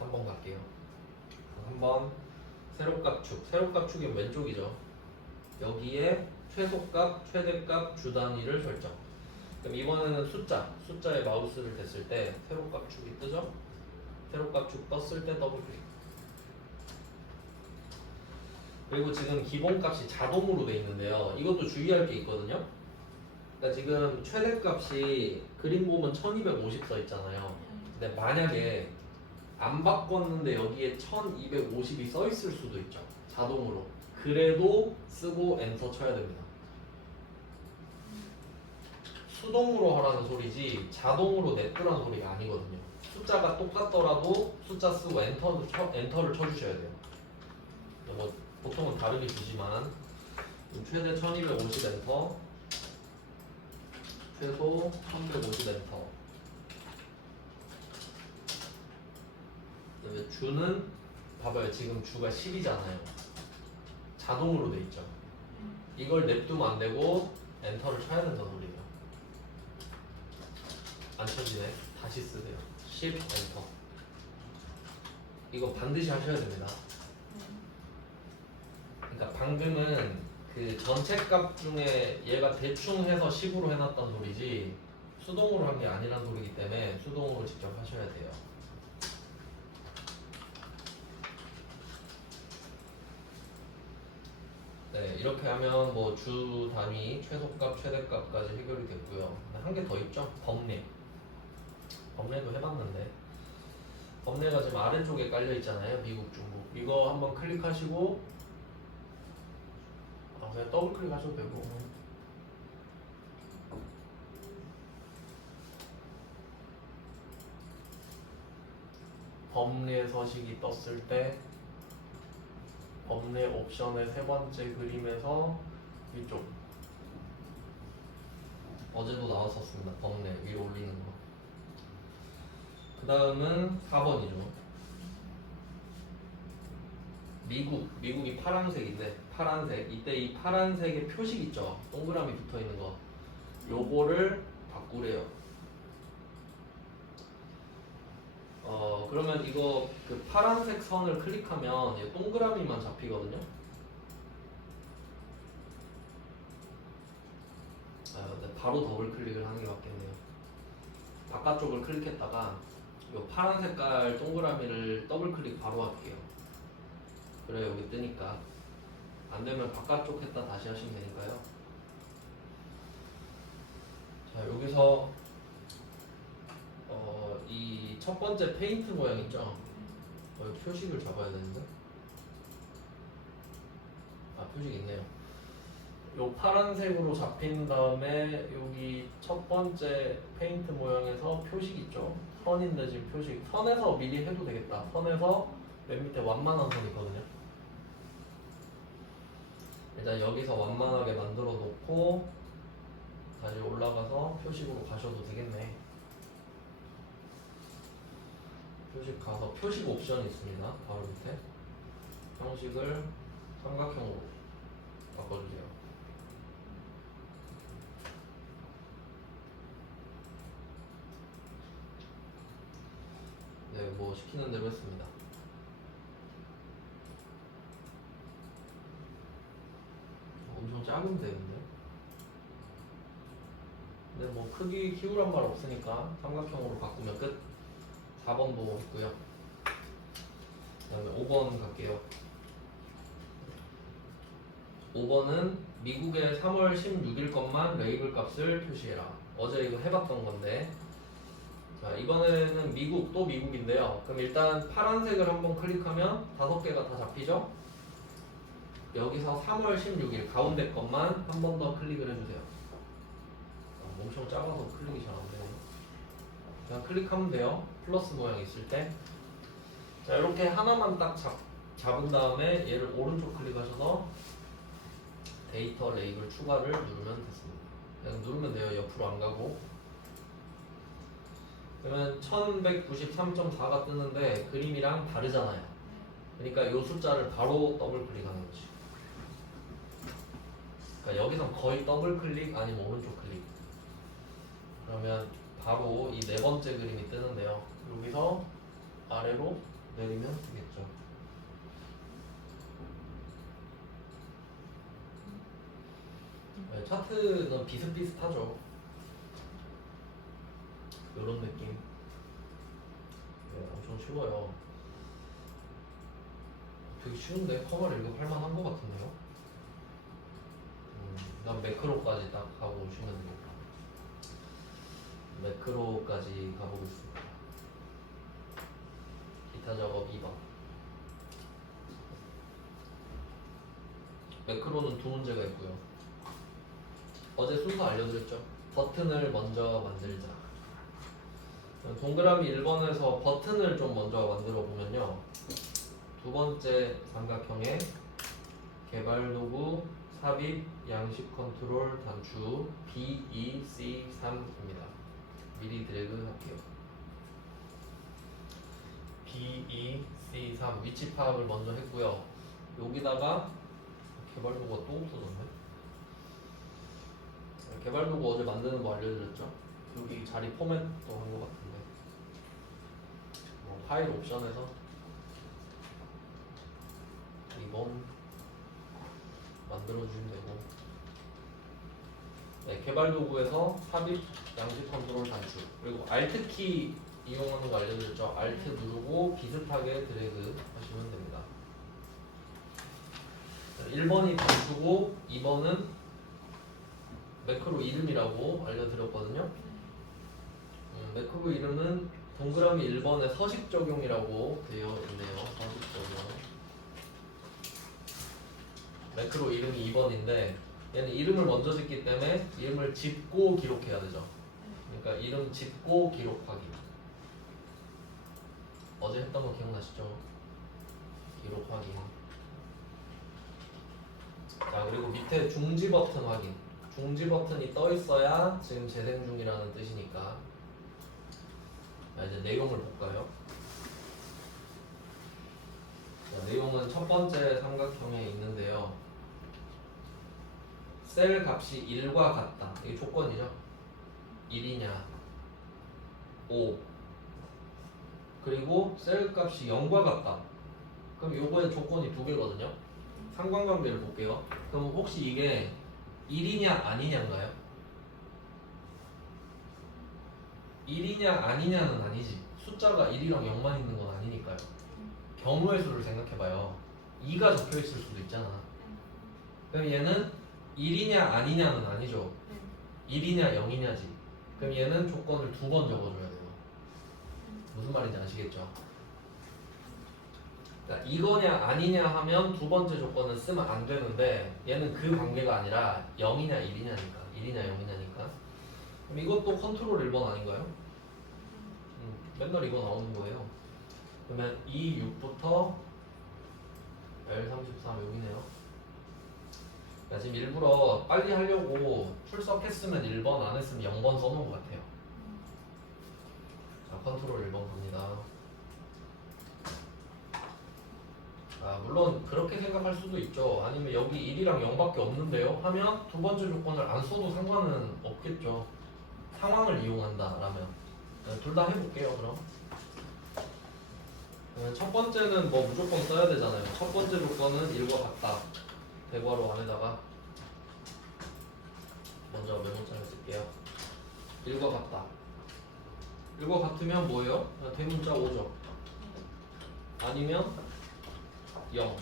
3번 갈게요. 3번 세로값축. 세로값축이 왼쪽이죠. 여기에 최소값, 최대값, 주단위를 설정. 그럼 이번에는 숫자에 마우스를 댔을 때 세로값축이 뜨죠? 세로값축 떴을 때 더블 클릭. 그리고 지금 기본값이 자동으로 돼 있는데요. 이것도 주의할 게 있거든요. 그러니까 지금 최대값이 그림 보면 1250 써 있잖아요. 근데 만약에 안 바꿨는데 여기에 1250이 써 있을 수도 있죠. 자동으로. 그래도 쓰고 엔터 쳐야 됩니다. 수동으로 하라는 소리지 자동으로 냅두라는 소리가 아니거든요. 숫자가 똑같더라도 숫자 쓰고 엔터를 쳐주셔야 돼요. 뭐 보통은 다르게 주지만 최대 1250 엔터, 최소 1150 엔터. 그다음에 주는 봐봐요. 지금 주가 10이잖아요. 자동으로 돼 있죠. 이걸 냅두면 안 되고 엔터를 쳐야 된다는 소리예요. 안 쳐지네. 다시 쓰세요. 10 엔터. 이거 반드시 하셔야 됩니다. 그러니까 방금은 그 전체 값 중에 얘가 대충 해서 10으로 해놨단 소리지 수동으로 한 게 아니란 소리기 때문에 수동으로 직접 하셔야 돼요. 네, 이렇게 하면 뭐 주 단위, 최소값, 최대값까지 해결이 됐고요. 한 개 더 있죠? 범례. 범례도 해봤는데 범례가 지금 아래쪽에 깔려 있잖아요. 미국, 중국. 이거 한번 클릭하시고 그냥 더블 클릭하셔도 되고 범례 서식이 떴을 때 범례 옵션의 세 번째 그림에서 위쪽 어제도 나왔었습니다. 범례 위로 올리는 거. 그 다음은 4번이죠. 미국이 파란색인데 파란색 이때 이 파란색의 표식 있죠. 동그라미 붙어 있는 거. 요거를 바꾸래요. 그러면 이거 그 파란색 선을 클릭하면 이 동그라미만 잡히거든요. 근데 바로 더블 클릭을 하는 게 맞겠네요. 바깥쪽을 클릭했다가 이 파란 색깔 동그라미를 더블 클릭 바로 할게요. 그래 여기 뜨니까. 안 되면 바깥쪽 했다 다시 하시면 되니까요. 자 여기서 이 첫 번째 페인트 모양 있죠? 여기 표식을 잡아야 되는데. 표식 있네요. 요 파란색으로 잡힌 다음에 여기 첫 번째 페인트 모양에서 표식 있죠? 선인데 지금 표식. 선에서 미리 해도 되겠다. 선에서 맨 밑에 완만한 선 있거든요. 일단 여기서 완만하게 만들어 놓고 다시 올라가서 표식으로 가셔도 되겠네. 표식 가서 표식 옵션이 있습니다. 바로 밑에 형식을 삼각형으로 바꿔주세요. 네, 뭐 시키는 대로 했습니다. 엄청 작으면 되는데. 근데 뭐 크기 키우란 말 없으니까 삼각형으로 바꾸면 끝. 4번도 있고요. 그 다음에 5번 갈게요. 5번은 미국의 3월 16일 것만 레이블 값을 표시해라. 어제 이거 해봤던 건데. 자, 이번에는 미국, 또 미국인데요. 그럼 일단 파란색을 한번 클릭하면 5개가 다 잡히죠? 여기서 3월 16일 가운데 것만 한 번 더 클릭을 해주세요. 엄청 작아서 클릭이 잘 안 되네요. 그냥 클릭하면 돼요. 플러스 모양 있을 때. 자, 이렇게 하나만 딱 잡은 다음에 얘를 오른쪽 클릭하셔서 데이터 레이블 추가를 누르면 됐습니다. 그냥 누르면 돼요. 옆으로 안 가고. 그러면 1193.4가 뜨는데 그림이랑 다르잖아요. 그러니까 이 숫자를 바로 더블 클릭하는 거지. 그러니까 여기선 거의 더블 클릭 아니면 오른쪽 클릭. 그러면 바로 이 네 번째 그림이 뜨는데요. 여기서 아래로 내리면 되겠죠. 네, 차트는 비슷비슷하죠. 이런 느낌. 네, 엄청 쉬워요. 되게 쉬운데 커버를 이거 할만한 것 같은데요. 그다음 매크로까지 딱 가고 오시면 되겠다. 매크로까지 가보겠습니다. 기타 작업 2번. 매크로는 두 문제가 있고요. 어제 순서 알려드렸죠? 버튼을 먼저 만들자. 동그라미 1번에서 버튼을 좀 먼저 만들어 보면요. 두 번째 삼각형에 개발 도구, 삽입, 양식 컨트롤, 단추 B2C3입니다. 미리 드래그 할게요. B2C3 위치 파악을 먼저 했고요. 여기다가 개발 도구가 또 없어졌네. 개발 도구 어제 만드는 거 알려드렸죠? 여기 자리 포맷도 한 것 같은데. 파일 옵션에서 2번 만들어주면 되고, 네, 개발 도구에서 삽입, 양식 컨트롤, 단추, 그리고 Alt 키 이용하는 거 알려드렸죠? Alt 누르고 비슷하게 드래그 하시면 됩니다. 1번이 단추고 2번은 매크로 이름이라고 알려드렸거든요. 매크로 이름은 동그라미 1번에 서식 적용이라고 되어 있네요. 서식 적용. 매크로 이름이 2번인데 얘는 이름을 먼저 짓기 때문에 이름을 짚고 기록해야 되죠. 그러니까 이름 짚고 기록하기. 어제 했던 거 기억나시죠? 기록하기. 자, 그리고 밑에 중지 버튼 확인. 중지 버튼이 떠 있어야 지금 재생 중이라는 뜻이니까. 자, 이제 내용을 볼까요? 자, 내용은 첫 번째 삼각형에 있는데요. 셀 값이 1과 같다. 이게 조건이죠. 1이냐 5. 그리고 셀 값이 0과 같다. 그럼 요거의 조건이 두 개거든요. 상관관계를 볼게요. 그럼 혹시 이게 1이냐 아니냐인가요? 1이냐 아니냐는 아니지. 숫자가 1이랑 0만 있는 건 아니니까요. 경우의 수를 생각해봐요. 2가 적혀 있을 수도 있잖아. 그럼 얘는 1이냐 아니냐는 아니죠. 1이냐 0이냐지. 그럼 얘는 조건을 두 번 적어줘야 돼요. 무슨 말인지 아시겠죠? 그러니까 이거냐 아니냐 하면 두 번째 조건은 쓰면 안 되는데 얘는 그 관계가 아니라 0이냐 1이냐니까. 1이냐 0이냐니까. 그럼 이것도 컨트롤 1번 아닌가요? 맨날 이거 나오는 거예요. 그러면 2, 6부터 L33 여기네요. 야, 지금 일부러 빨리 하려고 출석했으면 1번 안 했으면 0번 써놓은 것 같아요. 자, 컨트롤 1번 갑니다. 아, 물론 그렇게 생각할 수도 있죠. 아니면 여기 1이랑 0밖에 없는데요? 하면 두 번째 조건을 안 써도 상관은 없겠죠. 상황을 이용한다 라면. 둘 다 해볼게요. 그럼 첫 번째는 뭐 무조건 써야 되잖아요. 첫 번째 조건은 1과 같다. 대괄호 안에다가 먼저 메모장에 쓸게요. 1과 같다. 1과 같으면 뭐예요? 대문자 5죠. 아니면 0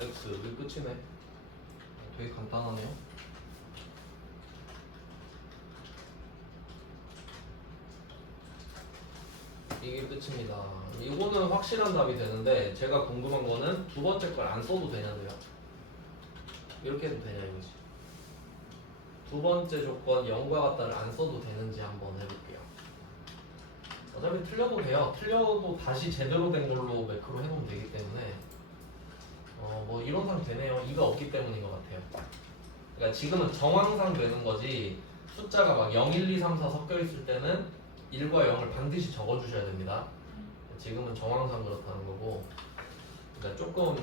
x. 이게 끝이네. 되게 간단하네요. 이게 끝입니다. 이거는 확실한 답이 되는데 제가 궁금한 거는 두 번째 걸 안 써도 되냐고요. 이렇게 해도 되냐 이거지. 두 번째 조건 0과 같다를 안 써도 되는지 한번 해볼게요. 어차피 틀려도 돼요. 틀려도 다시 제대로 된 걸로 매크로 해놓으면 되기 때문에 뭐 이론상 되네요. 이가 없기 때문인 것 같아요. 그러니까 지금은 정황상 되는 거지 숫자가 막 0, 1, 2, 3, 4 섞여 있을 때는 1과 0을 반드시 적어주셔야 됩니다. 지금은 정황상 그렇다는 거고, 그러니까 조금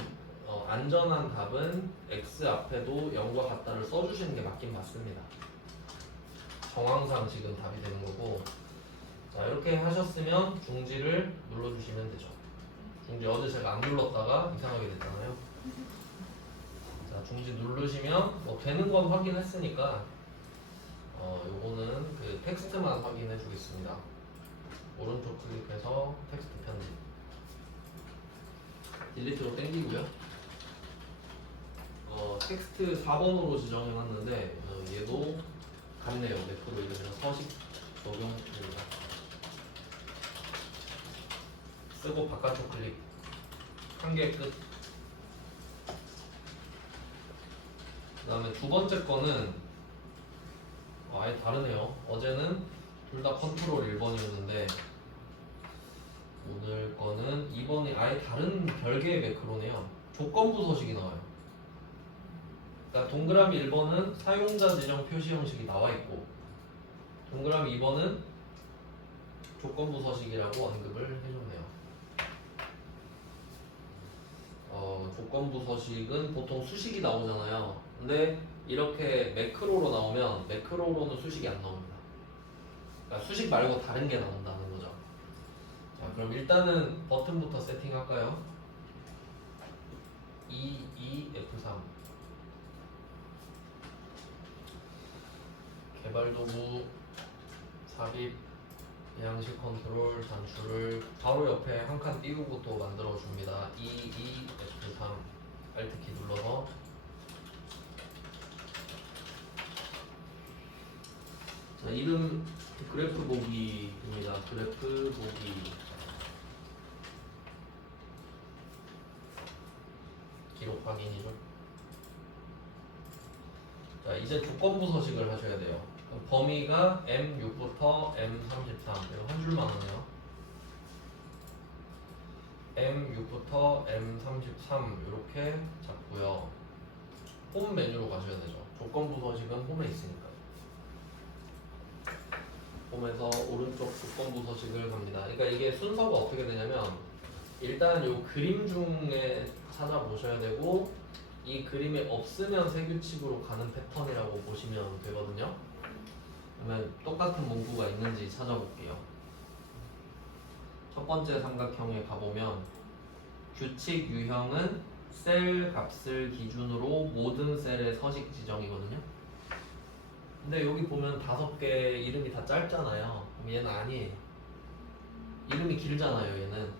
안전한 답은 x 앞에도 0과 같다를 써주시는 게 맞긴 맞습니다. 정황상 지금 답이 되는 거고, 자 이렇게 하셨으면 중지를 눌러주시면 되죠. 중지 어제 제가 안 눌렀다가 이상하게 됐잖아요. 자 중지 누르시면 뭐 되는 건 확인했으니까 요거는 그 텍스트만 확인해 주겠습니다. 오른쪽 클릭해서 텍스트 편집 딜리트로 땡기고요. 텍스트 4번으로 지정해놨는데 얘도 같네요. 매크로 이름이랑 서식 적용입니다. 쓰고 바깥쪽 클릭 한 개 끝. 그 다음에 두 번째 거는 아예 다르네요. 어제는 둘 다 컨트롤 1번이었는데 오늘 거는 2번이 아예 다른 별개의 매크로네요. 조건부 서식이 나와요. 그러니까 동그라미 1번은 사용자 지정 표시 형식이 나와 있고 동그라미 2번은 조건부 서식이라고 언급을 해줬네요. 조건부 서식은 보통 수식이 나오잖아요. 근데 이렇게 매크로로 나오면 매크로로는 수식이 안 나옵니다. 그러니까 수식 말고 다른 게 나온다는 거죠. 자, 그럼 일단은 버튼부터 세팅할까요? F3 개발도구 삽입 양식 컨트롤 단추를 바로 옆에 한 칸 띄우고 또 만들어 줍니다. F3 Alt키 눌러서 자, 이름 그래프 보기입니다. 그래프 보기 기록 확인이죠. 자, 이제 조건부 서식을 하셔야 돼요. 범위가 M6부터 M33 이거 한 줄만 하네요. M6부터 M33 이렇게 잡고요. 홈 메뉴로 가셔야 되죠. 조건부 서식은 홈에 있으니까. 홈에서 오른쪽 조건부 서식을 갑니다. 그러니까 이게 순서가 어떻게 되냐면 일단 요 그림 중에 찾아보셔야 되고 이 그림이 없으면 세 규칙으로 가는 패턴이라고 보시면 되거든요. 그러면 똑같은 문구가 있는지 찾아볼게요. 첫 번째 삼각형에 가보면 규칙 유형은 셀 값을 기준으로 모든 셀의 서식 지정이거든요. 근데 여기 보면 5개 이름이 다 짧잖아요. 그럼 얘는 아니에요. 이름이 길잖아요, 얘는.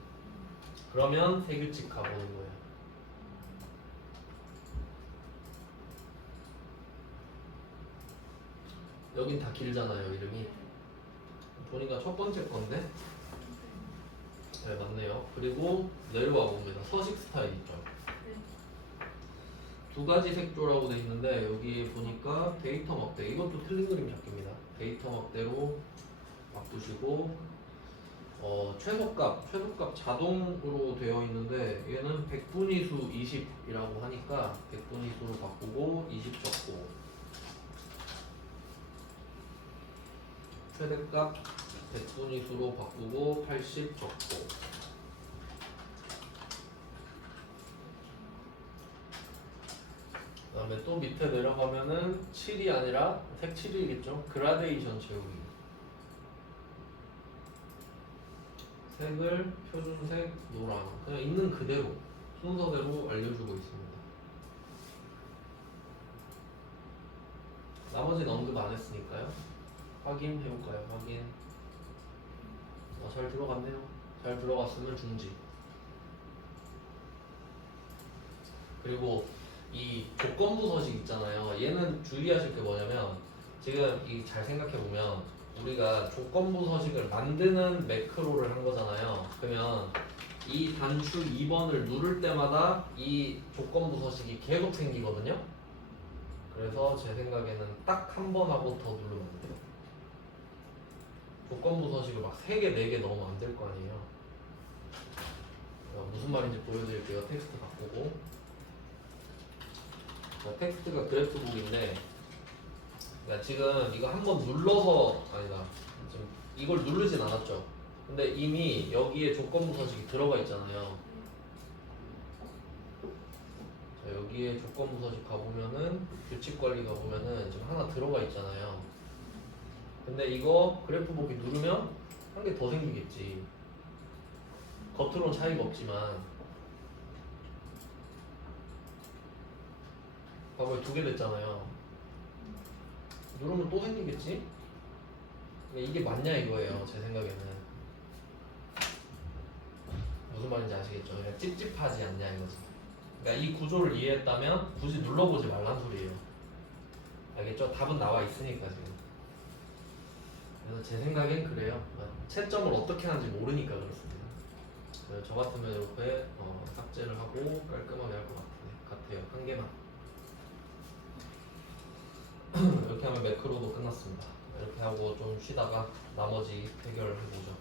그러면 세 규칙 가보는 거예요. 여긴 다 길잖아요, 이름이. 보니까 첫 번째 건데? 네, 맞네요. 그리고 내려와 봅니다. 서식 스타일 있죠. 두 가지 색조라고 돼 있는데 여기 보니까 데이터 막대 이것도 틀린 그림 잡기입니다. 데이터 막대로 바꾸시고 최소값 자동으로 되어 있는데 얘는 백분위수 20이라고 하니까 백분위수로 바꾸고 20 적고 최대값 백분위수로 바꾸고 80 적고 그 다음에 또 밑에 내려가면은 7이 아니라 색칠이겠죠? 그라데이션 채우기 색을 표준색, 노랑 그냥 있는 그대로 순서대로 알려주고 있습니다. 나머지는 언급 안 했으니까요. 확인해볼까요? 확인. 잘 들어갔네요. 잘 들어갔으면 중지. 그리고 이 조건부 서식 있잖아요. 얘는 주의하실 게 뭐냐면 지금 이 잘 생각해 보면 우리가 조건부 서식을 만드는 매크로를 한 거잖아요. 그러면 이 단추 2번을 누를 때마다 이 조건부 서식이 계속 생기거든요. 그래서 제 생각에는 딱 한 번 하고 더 누르면 안 돼요. 조건부 서식을 막 3개, 4개 넣으면 안 될 거 아니에요. 무슨 말인지 보여드릴게요. 텍스트 바꾸고. 텍스트가 그래프북인데 그러니까 지금 이거 한번 눌러서 아니다. 지금 이걸 누르진 않았죠. 근데 이미 여기에 조건부 서식이 들어가 있잖아요. 자, 여기에 조건부 서식 가보면은 규칙 관리 가보면은 지금 하나 들어가 있잖아요. 근데 이거 그래프 보기 누르면 한 개 더 생기겠지. 겉으로는 차이가 없지만 봐봐요. 2개 됐잖아요. 누르면 또 생기겠지? 근데 이게 맞냐 이거예요. 제 생각에는. 무슨 말인지 아시겠죠? 그냥 찝찝하지 않냐 이거지. 그러니까 이 구조를 이해했다면 굳이 눌러보지 말란 소리예요. 알겠죠? 답은 나와 있으니까 지금. 그래서 제 생각엔 그래요. 채점을 어떻게 하는지 모르니까 그렇습니다. 그래서 저 같으면 이렇게 삭제를 하고 깔끔하게 할 것 같아요. 한 개만. 이렇게 하면 매크로도 끝났습니다. 이렇게 하고 좀 쉬다가 나머지 해결을 해보죠.